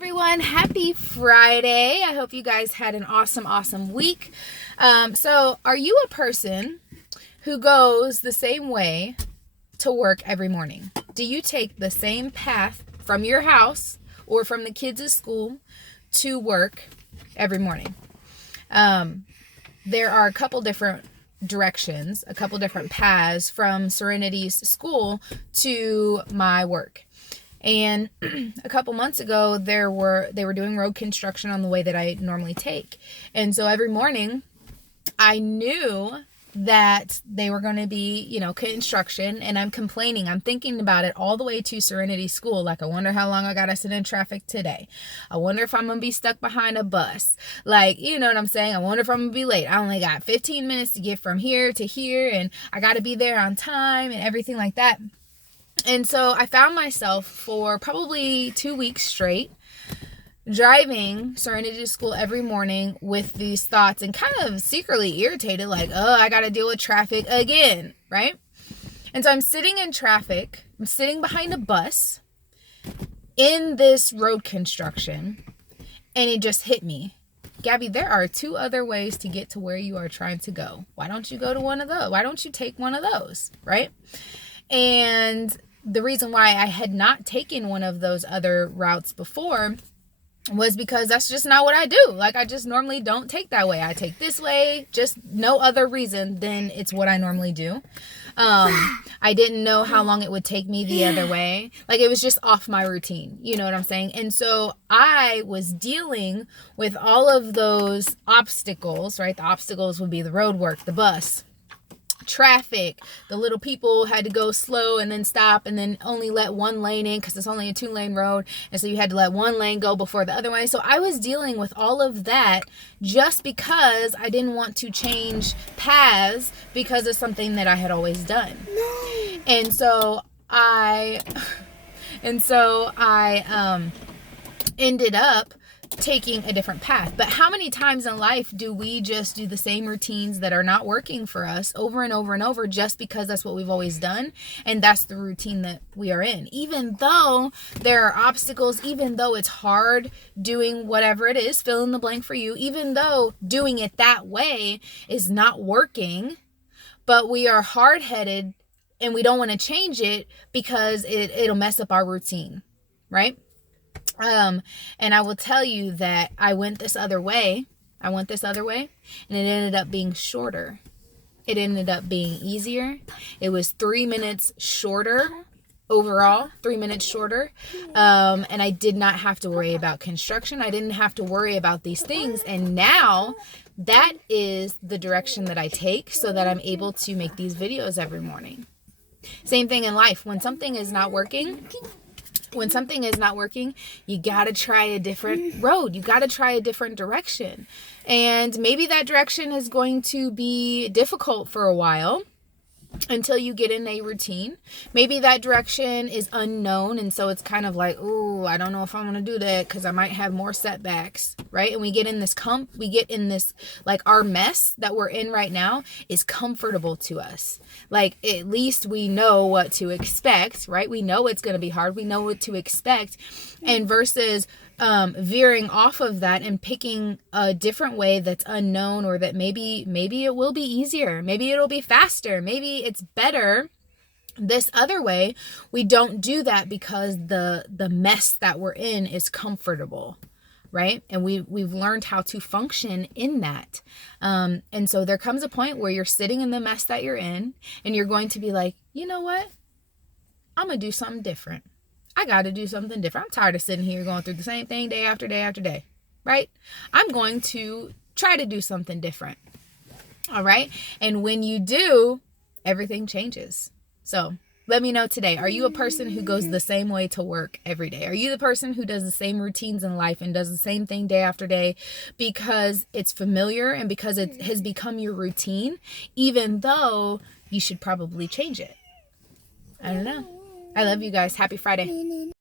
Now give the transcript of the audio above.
Everyone, happy Friday. I hope you guys had an awesome week. So are you a person who goes the same way to work every morning? Do you take the same path from your house or from the kids at school to work every morning? There are a couple different directions, a couple different paths from Serenity's school to my work. And a couple months ago, they were doing road construction on the way that I normally take. And so every morning I knew that they were going to be, construction, and I'm complaining. I'm thinking about it all the way to Serenity School. Like, I wonder how long I got to sit in traffic today. I wonder if I'm going to be stuck behind a bus. Like, you know what I'm saying? I wonder if I'm going to be late. I only got 15 minutes to get from here to here, and I got to be there on time and everything like that. And so I found myself for probably 2 weeks straight driving Serenity to school every morning with these thoughts and kind of secretly irritated, like, oh, I got to deal with traffic again, right? And so I'm sitting in traffic. I'm sitting behind a bus in this road construction, and it just hit me. Gabby, there are 2 other ways to get to where you are trying to go. Why don't you go to one of those? Why don't you take one of those, right? And the reason why I had not taken one of those other routes before was because that's just not what I do. Like, I just normally don't take that way. I take this way, just no other reason than it's what I normally do. I didn't know how long it would take me the other way. Like, it was just off my routine. You know what I'm saying? And so I was dealing with all of those obstacles, right? The obstacles would be the road work, the bus, traffic. The little people had to go slow and then stop and then only let one lane in because it's only a 2-lane road, and so you had to let one lane go before the other way. So I was dealing with all of that just because I didn't want to change paths because of something that I had always done. No. And so I ended up taking a different path. But how many times in life do we just do the same routines that are not working for us over and over and over just because that's what we've always done, and that's the routine that we are in? Even though there are obstacles, even though it's hard doing whatever it is, fill in the blank for you, even though doing it that way is not working, but we are hard-headed and we don't want to change it because it'll mess up our routine, right? And I will tell you that I went this other way, and it ended up being shorter. It ended up being easier. It was 3 minutes shorter overall, 3 minutes shorter. And I did not have to worry about construction. I didn't have to worry about these things. And now that is the direction that I take so that I'm able to make these videos every morning. Same thing in life. When something is not working, you got to try a different road. You got to try a different direction. And maybe that direction is going to be difficult for a while until you get in a routine. Maybe that direction is unknown, and so it's kind of like, oh, I don't know if I'm going to do that because I might have more setbacks, right? And we get in this like, our mess that we're in right now is comfortable to us. Like, at least we know what to expect, right? We know it's going to be hard. We know what to expect. And versus veering off of that and picking a different way that's unknown, or that maybe it will be easier, maybe it'll be faster, maybe it's better this other way. We don't do that because the mess that we're in is comfortable, right? And we've learned how to function in that. And so there comes a point where you're sitting in the mess that you're in, and you're going to be like, you know what? I'm going to do something different. I got to do something different. I'm tired of sitting here going through the same thing day after day after day, right? I'm going to try to do something different. All right. And when you do, everything changes. So let me know today. Are you a person who goes the same way to work every day? Are you the person who does the same routines in life and does the same thing day after day because it's familiar and because it has become your routine, even though you should probably change it? I don't know. I love you guys. Happy Friday.